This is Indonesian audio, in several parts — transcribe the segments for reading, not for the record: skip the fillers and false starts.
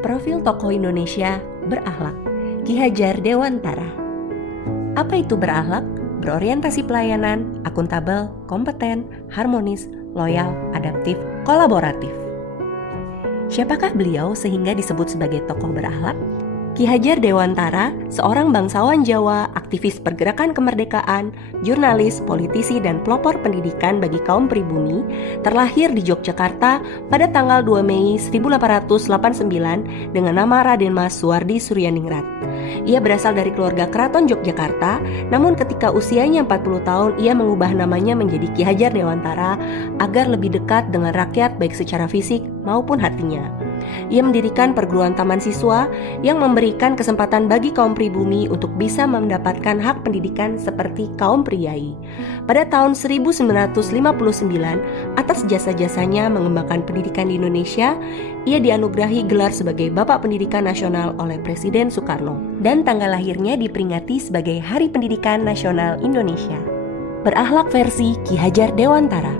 Profil tokoh Indonesia berakhlak, Ki Hajar Dewantara. Apa itu berakhlak? Berorientasi pelayanan, akuntabel, kompeten, harmonis, loyal, adaptif, kolaboratif. Siapakah beliau sehingga disebut sebagai tokoh berakhlak? Ki Hajar Dewantara, seorang bangsawan Jawa, aktivis pergerakan kemerdekaan, jurnalis, politisi, dan pelopor pendidikan bagi kaum pribumi, terlahir di Yogyakarta pada tanggal 2 Mei 1889 dengan nama Raden Mas Suwardi Suryaningrat. Ia berasal dari keluarga keraton Yogyakarta, namun ketika usianya 40 tahun, ia mengubah namanya menjadi Ki Hajar Dewantara agar lebih dekat dengan rakyat baik secara fisik maupun hatinya. Ia mendirikan perguruan taman siswa yang memberikan kesempatan bagi kaum pribumi untuk bisa mendapatkan hak pendidikan seperti kaum priai. Pada tahun 1959, atas jasa-jasanya mengembangkan pendidikan di Indonesia, ia dianugerahi gelar sebagai Bapak Pendidikan Nasional oleh Presiden Soekarno, dan tanggal lahirnya diperingati sebagai Hari Pendidikan Nasional Indonesia. Berakhlak versi Ki Hajar Dewantara.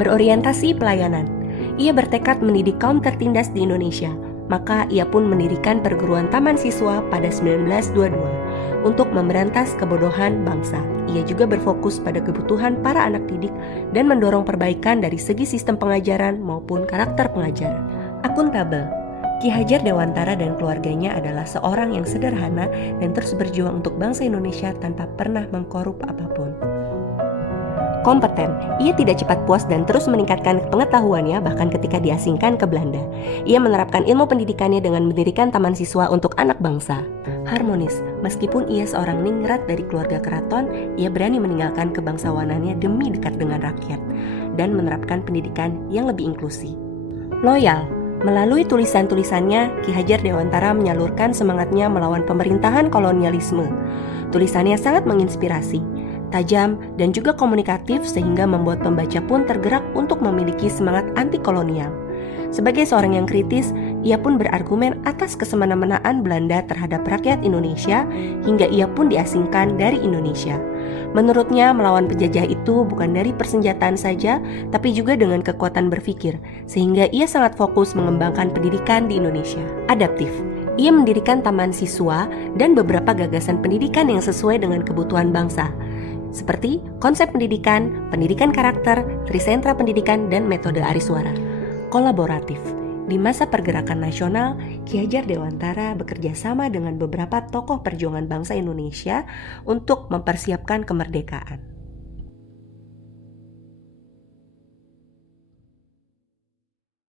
Berorientasi pelayanan. Ia bertekad mendidik kaum tertindas di Indonesia, maka ia pun mendirikan perguruan taman siswa pada 1922 untuk memberantas kebodohan bangsa. Ia juga berfokus pada kebutuhan para anak didik dan mendorong perbaikan dari segi sistem pengajaran maupun karakter pengajar. Akuntabel. Ki Hajar Dewantara dan keluarganya adalah seorang yang sederhana dan terus berjuang untuk bangsa Indonesia tanpa pernah mengkorup apapun. Kompeten, ia tidak cepat puas dan terus meningkatkan pengetahuannya bahkan ketika diasingkan ke Belanda. Ia menerapkan ilmu pendidikannya dengan mendirikan taman siswa untuk anak bangsa. Harmonis, meskipun ia seorang ningrat dari keluarga keraton, ia berani meninggalkan kebangsawanannya demi dekat dengan rakyat dan menerapkan pendidikan yang lebih inklusi. Loyal, melalui tulisan-tulisannya, Ki Hajar Dewantara menyalurkan semangatnya melawan pemerintahan kolonialisme. Tulisannya sangat menginspirasi, tajam, dan juga komunikatif sehingga membuat pembaca pun tergerak untuk memiliki semangat anti-kolonial. Sebagai seorang yang kritis, ia pun berargumen atas kesemena-menaan Belanda terhadap rakyat Indonesia hingga ia pun diasingkan dari Indonesia. Menurutnya, melawan penjajah itu bukan dari persenjataan saja, tapi juga dengan kekuatan berpikir, sehingga ia sangat fokus mengembangkan pendidikan di Indonesia. Adaptif. Ia mendirikan taman siswa dan beberapa gagasan pendidikan yang sesuai dengan kebutuhan bangsa, seperti konsep pendidikan, pendidikan karakter, trisentra pendidikan, dan metode Ariswara. Kolaboratif. Di masa pergerakan nasional, Ki Hajar Dewantara bekerja sama dengan beberapa tokoh perjuangan bangsa Indonesia untuk mempersiapkan kemerdekaan.